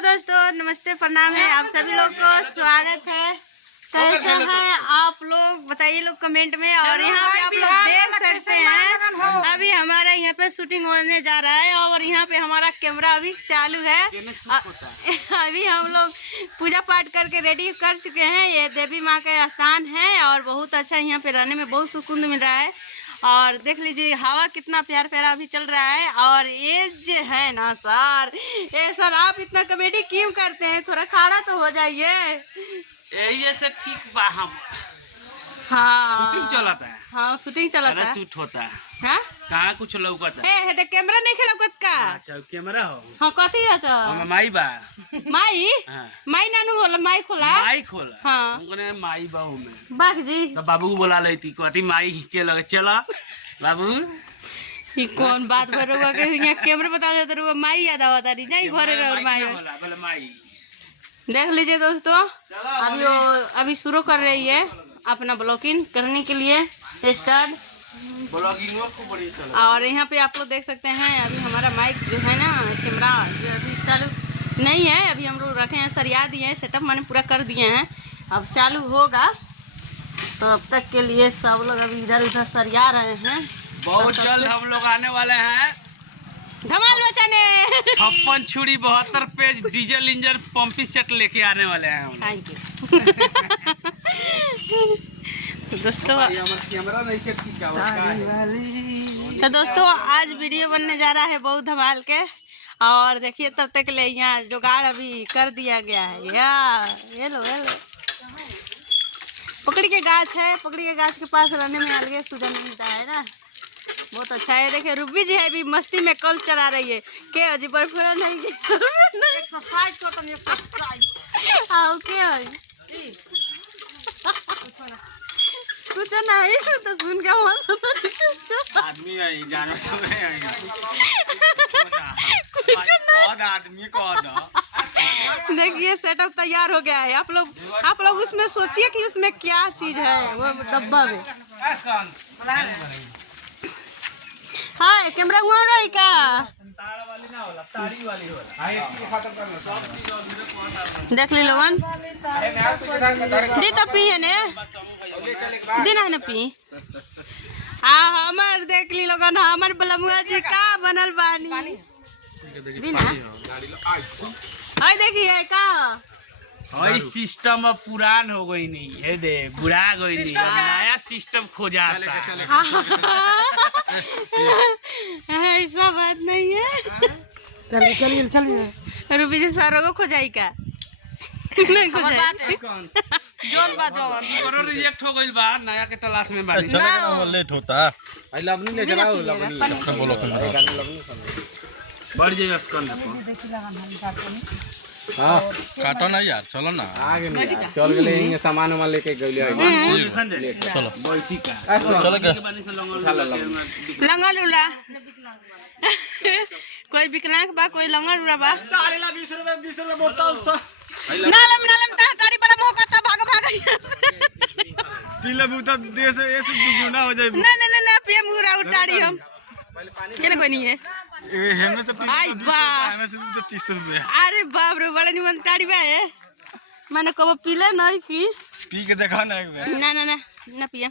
दोस्तों, नमस्ते, प्रणाम है आप सभी लोग को स्वागत है। कैसे हैं आप लोग बताइए लोग कमेंट में। और यहाँ पे आप लोग देख सकते हैं अभी हमारा यहाँ पे शूटिंग होने जा रहा है और यहाँ पे हमारा कैमरा अभी चालू है। अभी हम लोग पूजा पाठ करके रेडी कर चुके हैं। ये देवी माँ का स्थान है और बहुत अच्छा यहाँ पे रहने में बहुत सुकून मिल रहा है। और देख लीजिए हवा कितना प्यार प्यारा अभी चल रहा है। और ये जो है ना सर, ये सर आप इतना कॉमेडी क्यों करते हैं? थोड़ा खड़ा तो हो जाइए। यही से ठीक बा हम। हाँ शूटिंग चलता है। हाँ शूटिंग चलता है। शूट होता है। हाँ कहाँ कुछ लौकता है। हे कैमरा नहीं खेलौकत का। अच्छा कैमरा हो। हाँ कथी है तो हम माई बा। माई हाँ। माई नानू होला माई खोला माई खोला। हाँ हमको माई बाबू में बाग जी तो बाबू को बोला लेती कथी माई के लगे चला बाबू। ये कौन बात कर रहा है? यहाँ कैमरा बता देते रहो माई याद आवता नहीं जाई घरे रहो माई। देख लीजिए दोस्तों अभी शुरू कर रही है अपना ब्लॉगिंग करने के लिए स्टार्ट। और यहाँ पे आप लोग देख सकते हैं अभी हमारा माइक जो है ना कैमरा जो अभी चालू नहीं है। अभी हम लोग रखे हैं सरिया दिए हैं सेटअप मैंने पूरा कर दिए हैं। अब चालू होगा तो अब तक के लिए सब लोग अभी इधर उधर सरिया रहे हैं। बहुत जल्द हम लोग आने वाले हैं धमाल बचाने 56 छुरी 72 पेज डीजल इंजन पंपी सेट लेके आने वाले हैं हम। Thank you. तो दोस्तों आज वीडियो बनने जा रहा है बहुत धमाल के। और देखिए तब तक ले यहाँ जुगाड़ अभी कर दिया गया है। ये लो पकड़ी के गाछ है। पकड़ी के गाछ के पास रहने में अलग सुगंध मिलता है ना, बहुत अच्छा है। देखिए रूबी जी है अभी मस्ती में कल चला रही है के अजी बर्फीला नहीं कुछ नहीं तो सुन के आदमी है जानवर सब है कुछ नहीं आदमी को देखिए सेटअप तैयार हो गया है। आप लोग उसमें सोचिए कि उसमें क्या चीज है वो डब्बा में। हाँ कैमरा हुआ रही का देख ली लोगन दी तो पी है ने दी ना पी। हाँ हमार देख ली लोगन हमार बलमुआ जी का बनल बानी हाय देखिए का हई सिस्टम अब पुरान हो गई नहीं है दे बुढ़ा गई नहीं नया सिस्टम खोजाता है। ऐसा बात नहीं है। चलिए रूबी जी सारों को खोजाई का नहीं खोजाई जोन बात करो रिजेक्ट हो गइल बा नया के तलाश में बानी चला लेट होता है। आई लवनी ले चलाओ लवनी बोलो बढ़ जाए स्कैन हां काटो ना यार चलो ना आगे नहीं चल गेले इंगे सामान वाला लेके गइले चलो बैठी का चलो के लंगल उड़ा कोई बिकलांग बा कोई लंगल उड़ा बा 20 रुपए बोतल सा नालम ताड़ी बड़ा मोका ता भाग पीले बुता दे से ऐसे दुगुना हो जाए ना पिए मुरा उटाड़ी हम केने कोई नहीं है हेमे से आई बा हेमे से 30 रुपए। अरे बाप रे बड़ा निमन ताड़ी बा है मैंने कब पीले नहीं की पी के देखा ना एक बार ना पिए।